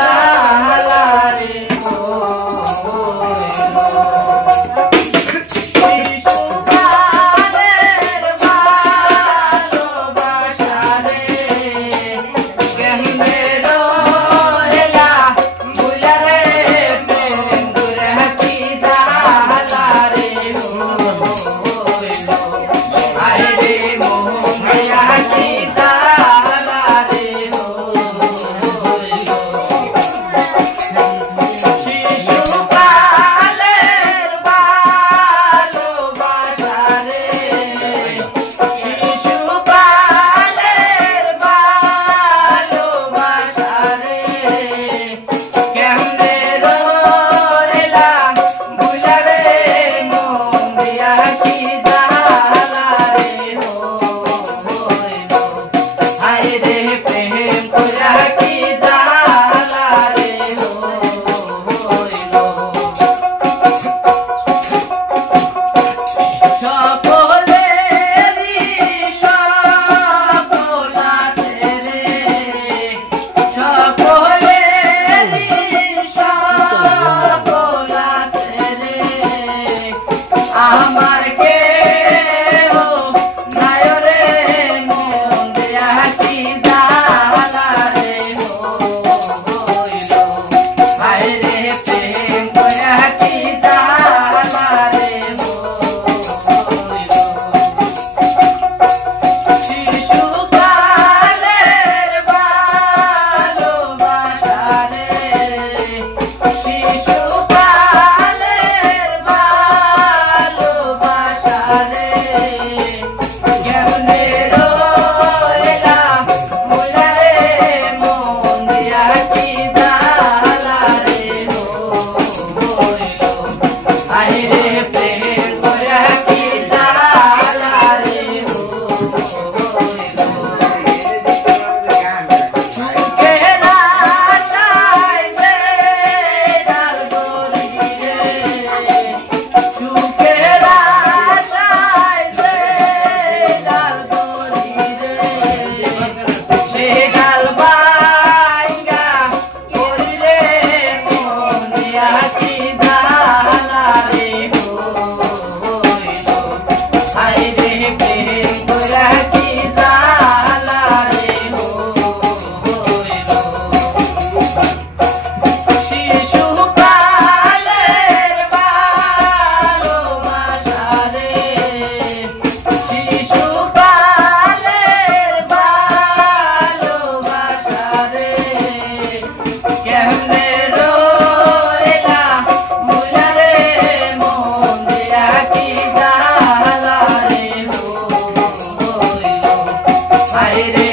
जाला रे শিশুকালের ভালোবাসা রে কেমনে রইলা ভুলা রে প্রেম দুরা কি जाला রে আরে রে মোহমিয়া কি जाला রে শিশুকালের ভালোবাসা রে শিশুকালের ভালোবাসা রে কেমনে রইলা ভুলা রে মন দিয়া কি जाला রে হায় রে প্রেম কইরা কি जाला রে সকলেরই সকল আছে রে সকলেরই সকল আছে রে আমার কেহ নাই রে মন দিয়া কি जाला রে হায় রে প্রেম কইরা কি जाला রে শিশুকালের ভালোবাসা রে শিশুকালের ভালোবাসা রে কেমনে রইলা ভুলা রে মন দিয়া কি जाला রে আয় রে প্রেম কইরা কি जाला রে সুখের আশায় যে ডাল গলি রে সুখের আশায় যে ডাল গলি রে সে ডাল ভাঙ্গা পড়িলে মন দিয়া কি जाला রে হায় রে প্রেম কইরা কি जाला রে শিশুকালের ভালোবাসা রে শিশুকালের ভালোবাসা রে কেমনে রইলা ভুলা রে মন দিয়া কি जाला রে হায় রে